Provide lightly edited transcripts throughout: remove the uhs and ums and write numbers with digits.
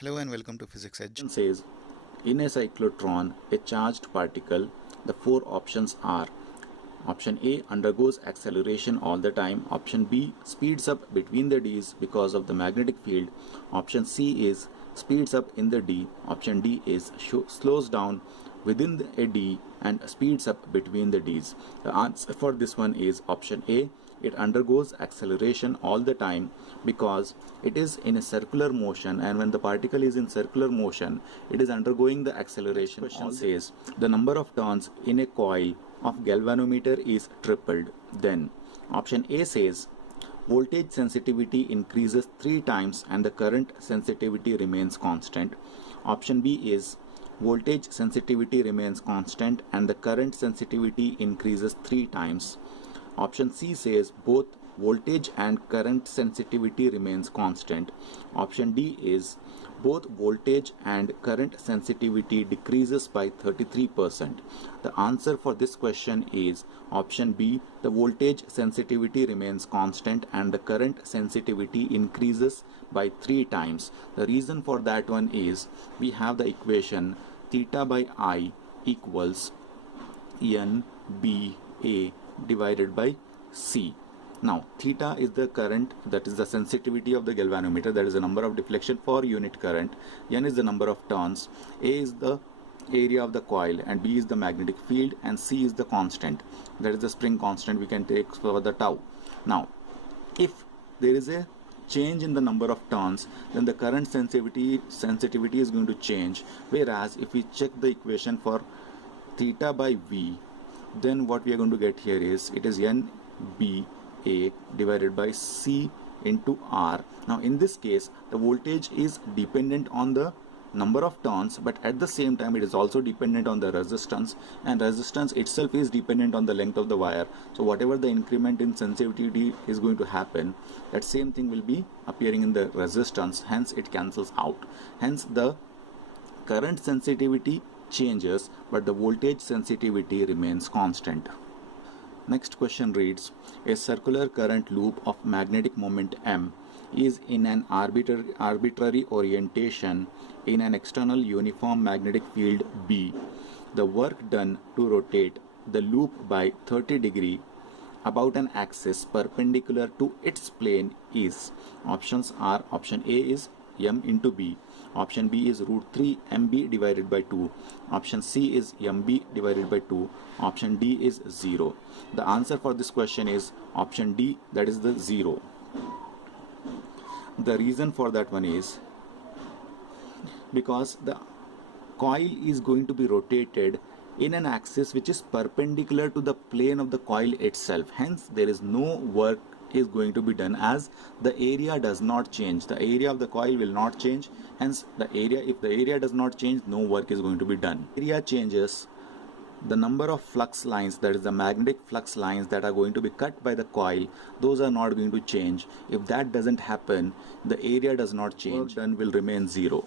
Hello and welcome to Physics Edge. Says in a cyclotron, a charged particle, the four options are: option A undergoes acceleration all the time, option B speeds up between the D's because of the magnetic field, option C is speeds up in the D, option D is slows down within a D and speeds up between the D's. The answer for this one is option A. It undergoes acceleration all the time because it is in a circular motion, and when the particle is in circular motion, it is undergoing the acceleration. Question says the number of turns in a coil of galvanometer is tripled. Then option A says voltage sensitivity increases 3 times and the current sensitivity remains constant. Option B is voltage sensitivity remains constant and the current sensitivity increases 3 times. Option C says both voltage and current sensitivity remains constant. Option D is both voltage and current sensitivity decreases by 33%. The answer for this question is option B. The voltage sensitivity remains constant and the current sensitivity increases by 3 times. The reason for that one is we have the equation theta by I equals NBA divided by C. Now theta is the current, that is the sensitivity of the galvanometer, that is the number of deflection per unit current, N is the number of turns, A is the area of the coil, and B is the magnetic field, and C is the constant, that is the spring constant we can take for the tau. Now if there is a change in the number of turns, then the current sensitivity is going to change, whereas if we check the equation for theta by V, then what we are going to get here is it is NBA divided by C into R. Now in this case the voltage is dependent on the number of turns, but at the same time it is also dependent on the resistance, and resistance itself is dependent on the length of the wire. So whatever the increment in sensitivity is going to happen, that same thing will be appearing in the resistance, hence it cancels out. Hence the current sensitivity changes but the voltage sensitivity remains constant. Next question reads, a circular current loop of magnetic moment M is in an arbitrary orientation in an external uniform magnetic field B. The work done to rotate the loop by 30 degrees about an axis perpendicular to its plane is. Options are: option A is M into B, option B is root 3 MB divided by 2, option C is MB divided by 2, option D is 0. The answer for this question is option D, that is the 0. The reason for that one is because the coil is going to be rotated in an axis which is perpendicular to the plane of the coil itself. Hence there is no work is going to be done, as the area does not change. The area of the coil will not change. Hence the area, if the area does not change, no work is going to be done. Area changes, the number of flux lines, that is the magnetic flux lines that are going to be cut by the coil, those are not going to change. If that doesn't happen, the area does not change, work done will remain 0.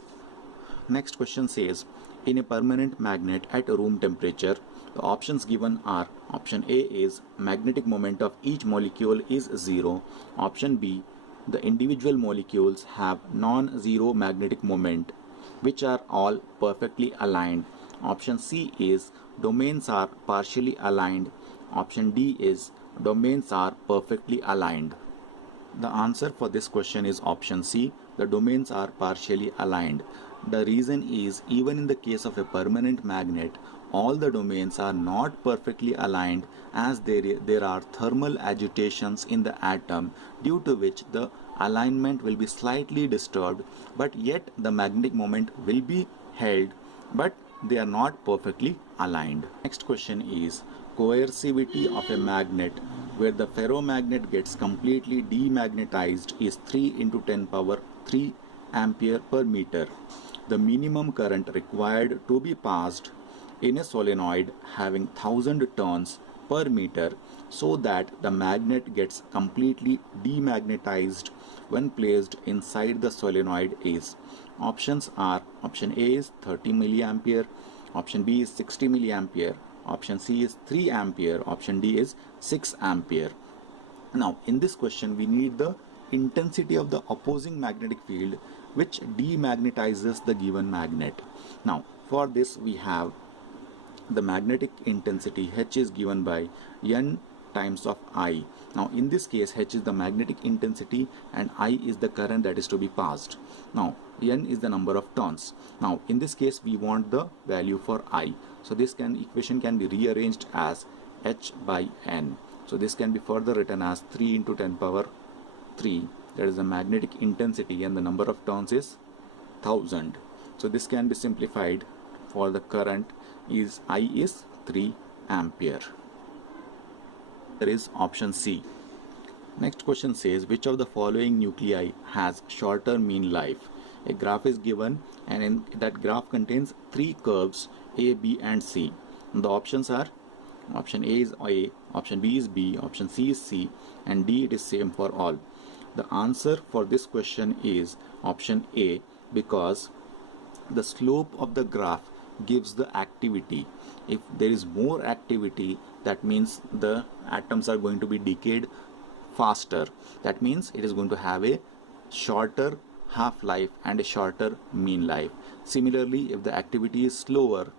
Next question says, in a permanent magnet at room temperature, the options given are: option A is magnetic moment of each molecule is 0, option B the individual molecules have non-zero magnetic moment which are all perfectly aligned, option C is domains are partially aligned, option D is domains are perfectly aligned. The answer for this question is option C, the domains are partially aligned. The reason is, even in the case of a permanent magnet, all the domains are not perfectly aligned, as there are thermal agitations in the atom, due to which the alignment will be slightly disturbed, but yet the magnetic moment will be held, but they are not perfectly aligned. Next question is, coercivity of a magnet where the ferromagnet gets completely demagnetized is 3 into 10 power 3 ampere per meter. The minimum current required to be passed in a solenoid having 1000 turns per meter so that the magnet gets completely demagnetized when placed inside the solenoid is. Options are: option A is 30 milliampere, option B is 60 milliampere, option C is 3 ampere, option D is 6 ampere. Now in this question we need the intensity of the opposing magnetic field which demagnetizes the given magnet. Now for this we have the magnetic intensity H is given by N times of I. Now in this case H is the magnetic intensity and I is the current that is to be passed. Now N is the number of turns. Now in this case we want the value for I. So this equation can be rearranged as H by N. So this can be further written as 3 into 10 power 3. That is the magnetic intensity, and the number of turns is 1000. So this can be simplified. For the current is I is 3 ampere. There is option C. Next question says, which of the following nuclei has shorter mean life? A graph is given, and in that graph contains 3 curves A, B and C. And the options are, option A is A, option B is B, option C is C, and D it is same for all. The answer for this question is option A, because the slope of the graph gives the activity. If there is more activity, that means the atoms are going to be decayed faster. That means it is going to have a shorter half-life and a shorter mean life. Similarly, if the activity is slower,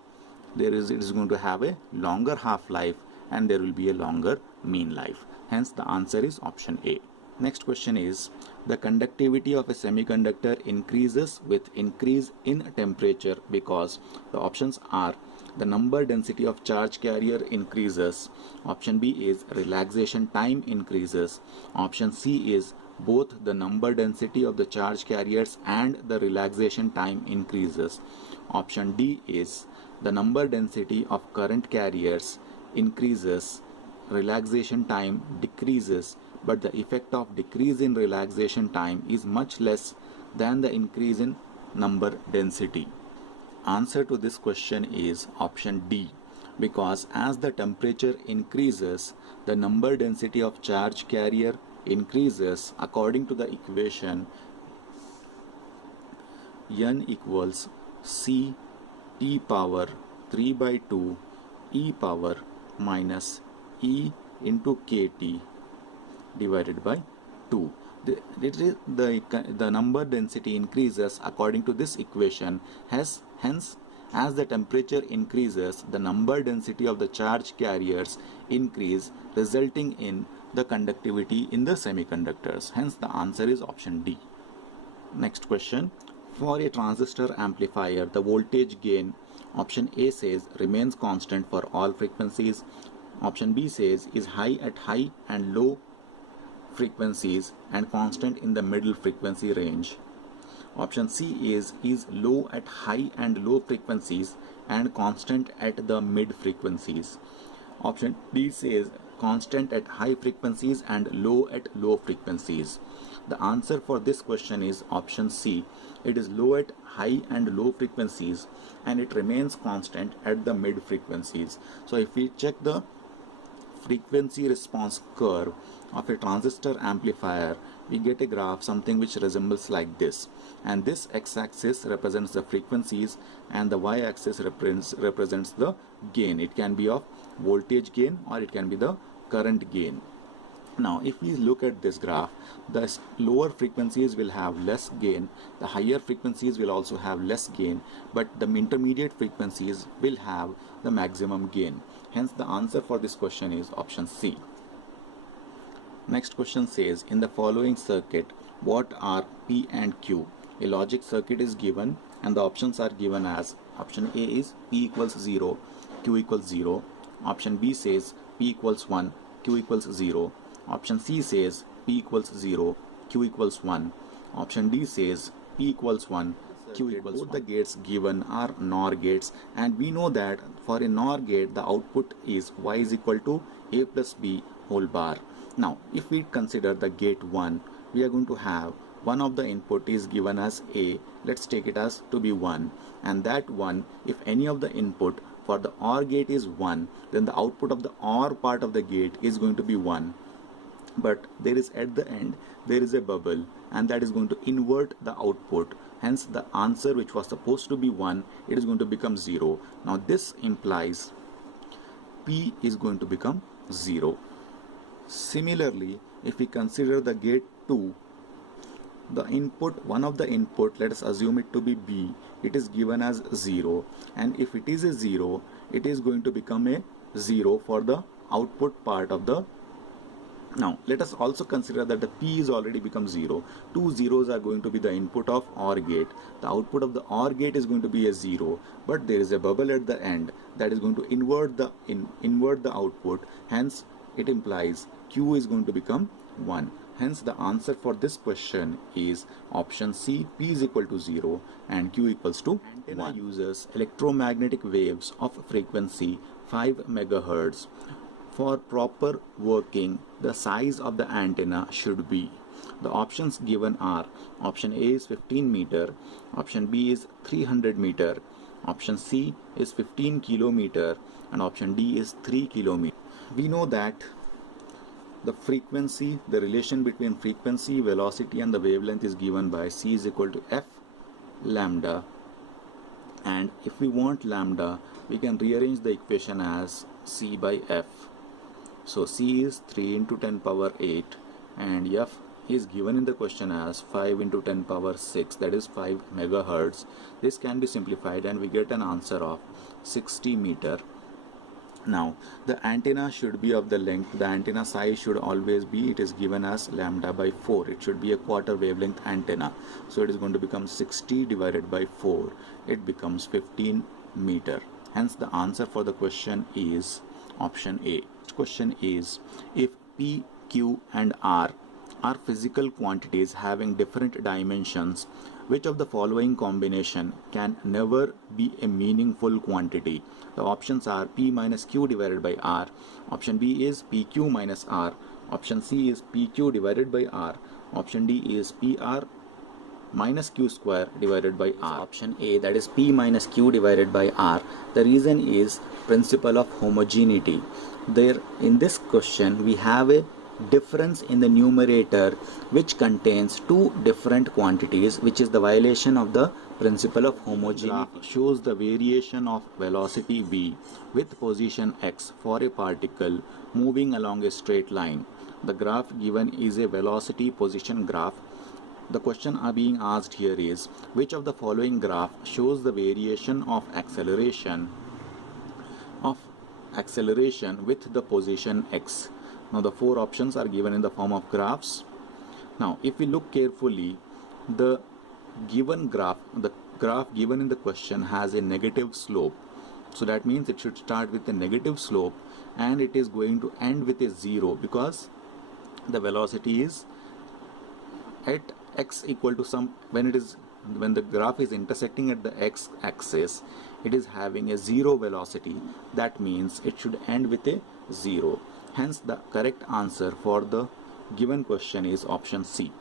it is going to have a longer half-life and there will be a longer mean life. Hence the answer is option A. Next question is, the conductivity of a semiconductor increases with increase in temperature because the options are, the number density of charge carrier increases, option B is relaxation time increases, option C is both the number density of the charge carriers and the relaxation time increases, option D is the number density of current carriers increases, relaxation time decreases, but the effect of decrease in relaxation time is much less than the increase in number density. Answer to this question is option D, because as the temperature increases, the number density of charge carrier increases. According to the equation, N equals C T power 3 by 2 e power minus E into KT divided by 2. The number density increases according to this equation. Hence, as the temperature increases, the number density of the charge carriers increase, resulting in the conductivity in the semiconductors. Hence the answer is option D. Next question. For a transistor amplifier, the voltage gain, option A says remains constant for all frequencies, option B says is high at high and low frequencies and constant in the middle frequency range. Option C is low at high and low frequencies and constant at the mid frequencies. Option D says constant at high frequencies and low at low frequencies. The answer for this question is option C. It is low at high and low frequencies and it remains constant at the mid frequencies. So if we check the frequency response curve of a transistor amplifier, we get a graph something which resembles like this, and this x-axis represents the frequencies and the y-axis represents the gain. It can be of voltage gain or it can be the current gain. Now if we look at this graph, the lower frequencies will have less gain, the higher frequencies will also have less gain, but the intermediate frequencies will have the maximum gain. Hence the answer for this question is option C. Next question says, in the following circuit, what are P and Q? A logic circuit is given and the options are given as, option A is P equals 0, Q equals 0, option B says P equals 1, Q equals 0, option C says P equals 0, Q equals 1, option D says P equals 1, Q equals 1. Both the gates given are NOR gates, and we know that for a NOR gate the output is Y is equal to A plus B whole bar. Now if we consider the gate 1, we are going to have one of the input is given as A, let's take it as to be 1, and that 1, if any of the input for the OR gate is 1, then the output of the OR part of the gate is going to be 1. But there is at the end there is a bubble and that is going to invert the output. Hence the answer which was supposed to be 1, it is going to become 0. Now this implies P is going to become 0. Similarly, if we consider the gate 2, the input, one of the input, let us assume it to be B, it is given as 0, and if it is a 0, it is going to become a 0 for the output part of the. Now let us also consider that the P is already become 0. Two zeros are going to be the input of OR gate. The output of the OR gate is going to be a 0, but there is a bubble at the end that is going to invert the output. Hence it implies Q is going to become 1. Hence the answer for this question is option C, P is equal to 0 and Q equals to 1. Antenna uses electromagnetic waves of frequency 5 MHz. For proper working, the size of the antenna should be. The options given are: option A is 15 meter, option B is 300 meter, option C is 15 kilometer, and option D is 3 kilometer. We know that the frequency, the relation between frequency, velocity and the wavelength is given by C is equal to F lambda. And if we want lambda, we can rearrange the equation as C by F. So C is 3 into 10 power 8 and F is given in the question as 5 into 10 power 6, that is 5 megahertz. This can be simplified and we get an answer of 60 meter. Now the antenna should be of the length, the antenna size should always be, it is given as lambda by 4. It should be a quarter wavelength antenna. So it is going to become 60 divided by 4. It becomes 15 meter. Hence the answer for the question is option A. Question is, if P, Q and R are physical quantities having different dimensions, which of the following combination can never be a meaningful quantity? The options are P minus Q divided by R, option B is PQ minus R, option C is PQ divided by R, option D is PR minus Q square divided by R. Option A, that is P minus Q divided by R. The reason is principle of homogeneity. There in this question we have a difference in the numerator which contains two different quantities, which is the violation of the principle of homogeneity. Shows the variation of velocity v with position x for a particle moving along a straight line. The graph given is a velocity position graph. The question being asked here is, which of the following graph shows the variation of acceleration with the position x? Now the four options are given in the form of graphs. Now if we look carefully, the graph given in the question has a negative slope. So that means it should start with a negative slope and it is going to end with a 0, because the velocity is at x equal to some, when the graph is intersecting at the x axis, it is having a 0 velocity. That means it should end with a 0. Hence the correct answer for the given question is option C.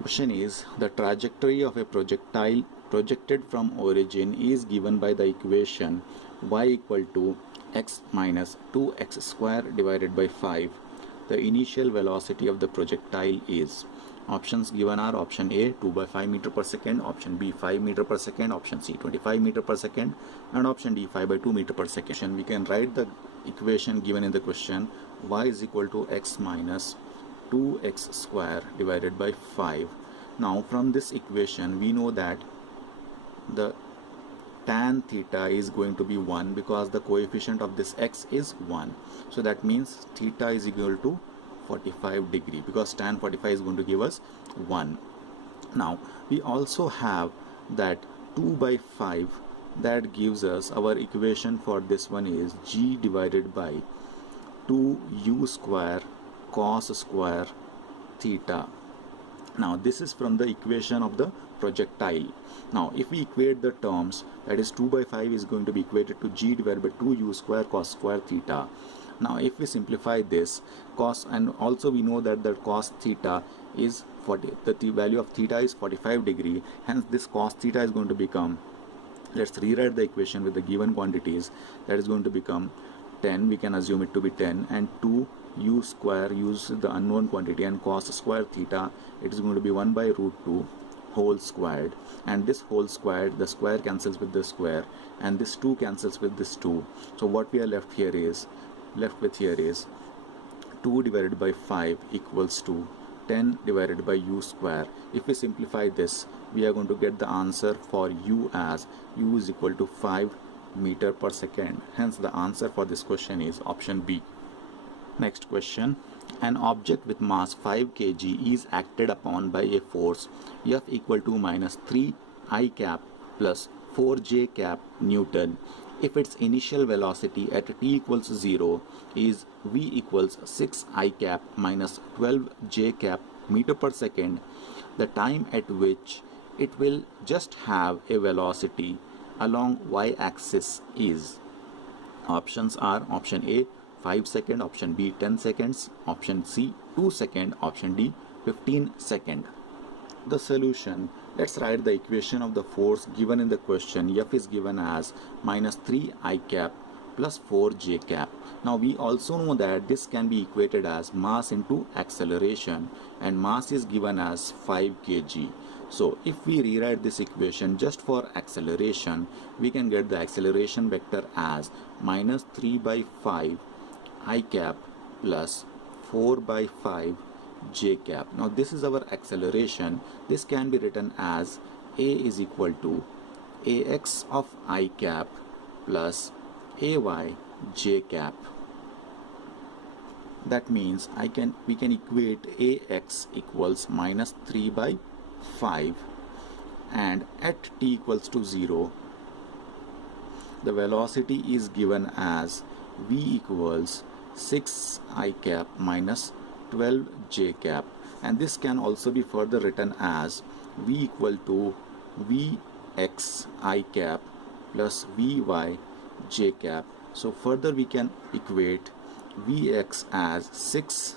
Question is, the trajectory of a projectile projected from origin is given by the equation y equal to x minus 2x square divided by 5. The initial velocity of the projectile is. Options given are option A 2 by 5 meter per second, option B 5 meter per second, option C 25 meter per second, and option D 5 by 2 meter per second. We can write the equation given in the question: y is equal to x minus 2x square divided by 5. Now from this equation we know that the tan theta is going to be 1, because the coefficient of this x is 1. So that means theta is equal to 45 degree, because tan 45 is going to give us 1. Now we also have that 2 by 5, that gives us our equation for this one is g divided by 2u square cos square theta. Now this is from the equation of the projectile. Now if we equate the terms, that is 2 by 5 is going to be equated to g divided by 2u square cos square theta. Now if we simplify this cos, and also we know that the cos theta is 40, the value of theta is 45 degree, hence this cos theta is going to become, let's rewrite the equation with the given quantities, that is going to become 10, we can assume it to be 10, and 2u square, use the unknown quantity, and cos square theta, it is going to be 1 by root 2 whole squared, and this whole squared, the square cancels with the square, and this 2 cancels with this 2. So what we are left with here is 2 divided by 5 equals to 10 divided by u square. If we simplify this, we are going to get the answer for u as u is equal to 5 meter per second. Hence the answer for this question is option B. Next question. An object with mass 5 kg is acted upon by a force F equal to minus 3 I cap plus 4 j cap Newton if its initial velocity at t equals 0 is v equals 6 I cap minus 12 j cap meter per second. The time at which it will just have a velocity along y-axis is. Options are option A 5 seconds, option B 10 seconds, option C 2 seconds, option D 15 seconds. The solution. Let's write the equation of the force given in the question. F is given as minus 3 I cap plus 4 j cap. Now we also know that this can be equated as mass into acceleration, and mass is given as 5 kg. So if we rewrite this equation just for acceleration, we can get the acceleration vector as minus 3 by 5 I cap plus 4 by 5 j cap. Now this is our acceleration. This can be written as A is equal to ax of I cap plus ay j cap. That means we can equate ax equals minus 3 by 5, and at t equals to 0 the velocity is given as v equals 6 I cap minus 12 j cap, and this can also be further written as v equal to vx I cap plus vy j cap. So further we can equate vx as 6.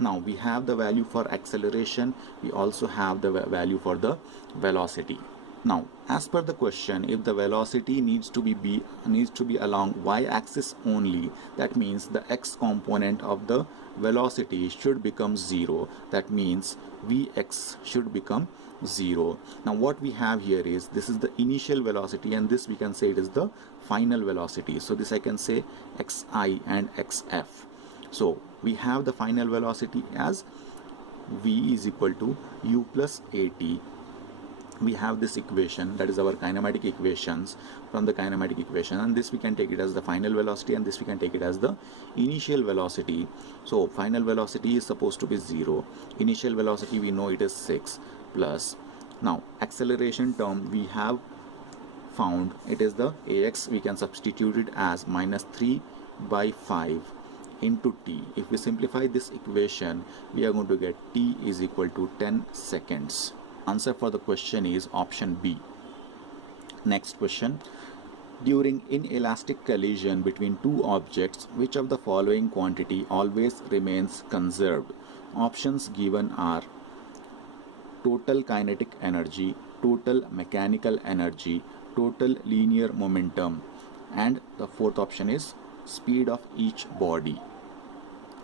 Now we have the value for acceleration, we also have the value for the velocity. Now as per the question, if the velocity needs to be along y-axis only, that means the x component of the velocity should become 0. That means vx should become 0. Now what we have here is, this is the initial velocity, and this we can say it is the final velocity. So this I can say xi and xf. So we have the final velocity as v is equal to u plus at. We have this equation, that is our kinematic equations from the kinematic equation, and this we can take it as the final velocity, and this we can take it as the initial velocity. So final velocity is supposed to be 0, initial velocity we know it is 6, plus now acceleration term we have found, it is the ax, we can substitute it as minus 3 by 5 into t. If we simplify this equation, we are going to get t is equal to 10 seconds. Answer for the question is option B. Next question. During inelastic collision between two objects, which of the following quantity always remains conserved? Options given are total kinetic energy, total mechanical energy, total linear momentum, and the fourth option is speed of each body.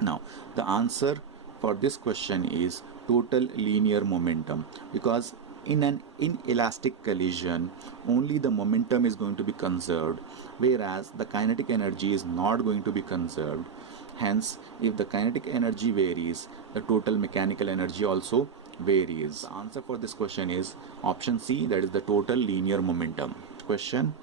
Now the answer for this question is total linear momentum, because in an inelastic collision only the momentum is going to be conserved, whereas the kinetic energy is not going to be conserved. Hence if the kinetic energy varies, the total mechanical energy also varies. The answer for this question is option C, that is the total linear momentum. Question.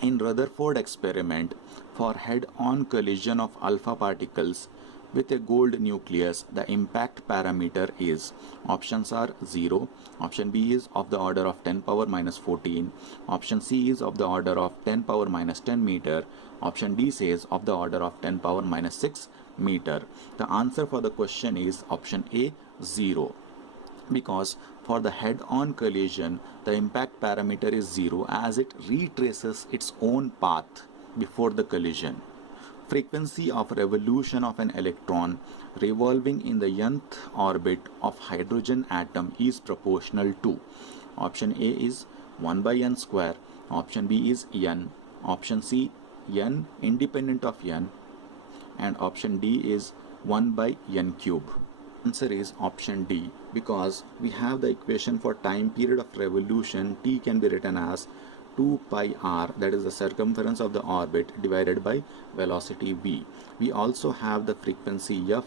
In Rutherford experiment for head-on collision of alpha particles with a gold nucleus, the impact parameter is, options are 0, option B is of the order of 10 power minus 14, option C is of the order of 10 power minus 10 meter, option D says of the order of 10 power minus 6 meter. The answer for the question is option A, 0, because for the head-on collision the impact parameter is 0 as it retraces its own path before the collision. Frequency of revolution of an electron revolving in the nth orbit of hydrogen atom is proportional to, option A is 1 by n square, option B is n, option C n independent of n, and option D is 1 by n cube. Answer is option D, because we have the equation for time period of revolution. T can be written as 2 pi r, that is the circumference of the orbit, divided by velocity v. We also have the frequency f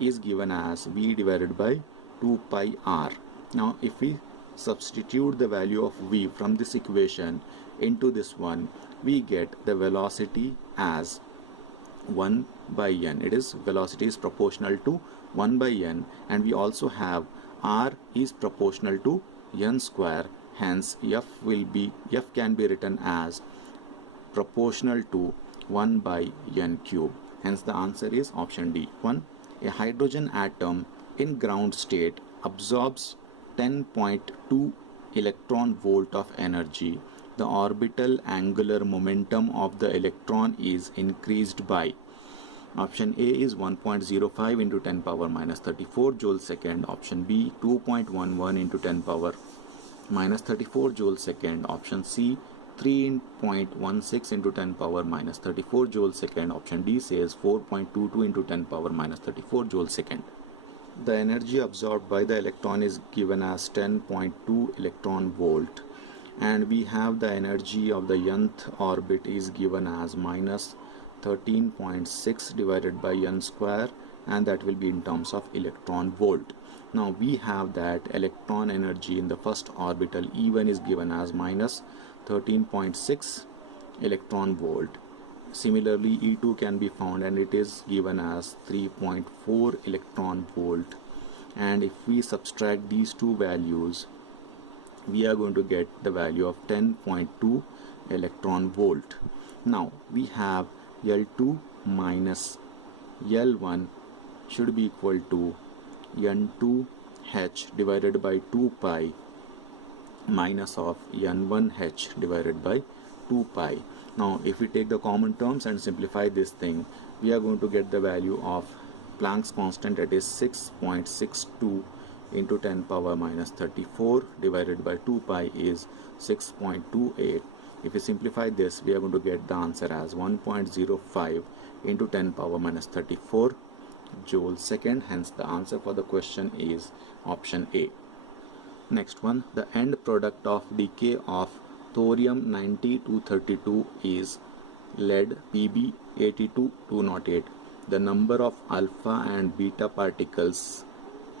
is given as v divided by 2 pi r. Now if we substitute the value of v from this equation into this one, we get the velocity as 1 by n. It is velocity is proportional to 1 by n, and we also have r is proportional to n square. Hence f can be written as proportional to 1 by n cube. Hence the answer is option D. 1. A hydrogen atom in ground state absorbs 10.2 electron volt of energy. The orbital angular momentum of the electron is increased by. Option A is 1.05 into 10 power minus 34 joule second. Option B 2.11 into 10 power minus 34 joule second. Option C 3.16 into 10 power minus 34 joule second. Option D says 4.22 into 10 power minus 34 joule second. The energy absorbed by the electron is given as 10.2 electron volt, and we have the energy of the nth orbit is given as minus 13.6 divided by n square, and that will be in terms of electron volt. Now we have that electron energy in the first orbital E1 is given as minus 13.6 electron volt. Similarly, E2 can be found, and it is given as 3.4 electron volt. And if we subtract these two values, we are going to get the value of 10.2 electron volt. Now we have L2 minus L1 should be equal to N2H divided by 2 pi minus of N1H divided by 2 pi. Now if we take the common terms and simplify this thing, we are going to get the value of Planck's constant, that is 6.62 into 10 power minus 34 divided by 2 pi is 6.28. If we simplify this, we are going to get the answer as 1.05 into 10 power minus 34 joule second. Hence the answer for the question is option A. Next one, the end product of decay of thorium 90-232 is lead Pb 82-208. The number of alpha and beta particles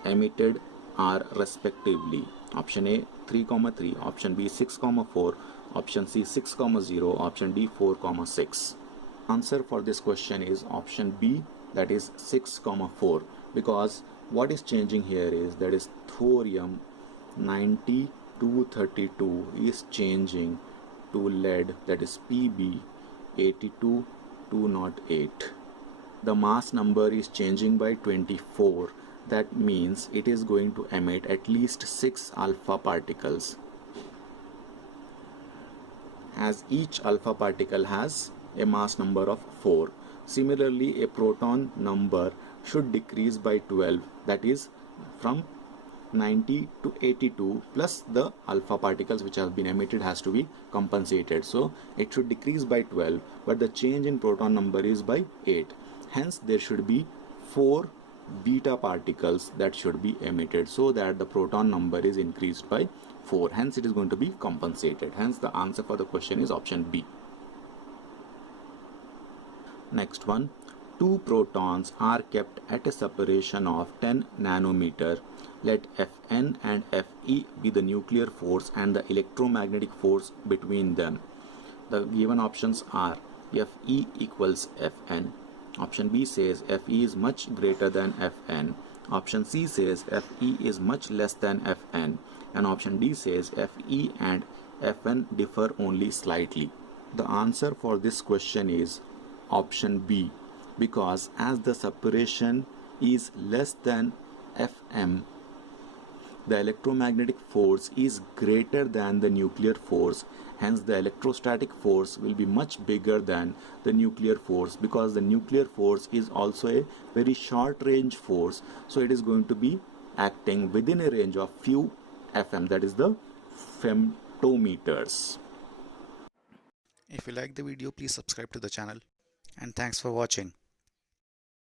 emitted are respectively option A 3,3, option B 6,4, option C 6,0, option D 4,6. Answer for this question is option B, that is 6,4, because what is changing here is that is thorium 90-232 is changing to lead, that is Pb 82-208. The mass number is changing by 24. That means it is going to emit at least 6 alpha particles, as each alpha particle has a mass number of 4. Similarly, a proton number should decrease by 12, that is from 90 to 82, plus the alpha particles which have been emitted has to be compensated. So it should decrease by 12, but the change in proton number is by 8. Hence there should be 4 beta particles that should be emitted, so that the proton number is increased by 4. Hence it is going to be compensated. Hence the answer for the question is option B. Next one, 2 protons are kept at a separation of 10 nanometer. Let Fn and Fe be the nuclear force and the electromagnetic force between them. The given options are Fe equals Fn. Option B says Fe is much greater than Fn. Option C says Fe is much less than Fn. And option D says Fe and Fn differ only slightly. The answer for this question is option B, because as the separation is less than Fm, the electromagnetic force is greater than the nuclear force. Hence the electrostatic force will be much bigger than the nuclear force, because the nuclear force is also a very short range force, so it is going to be acting within a range of few Fm, that is the femtometers. If you like the video, please subscribe to the channel, and thanks for watching.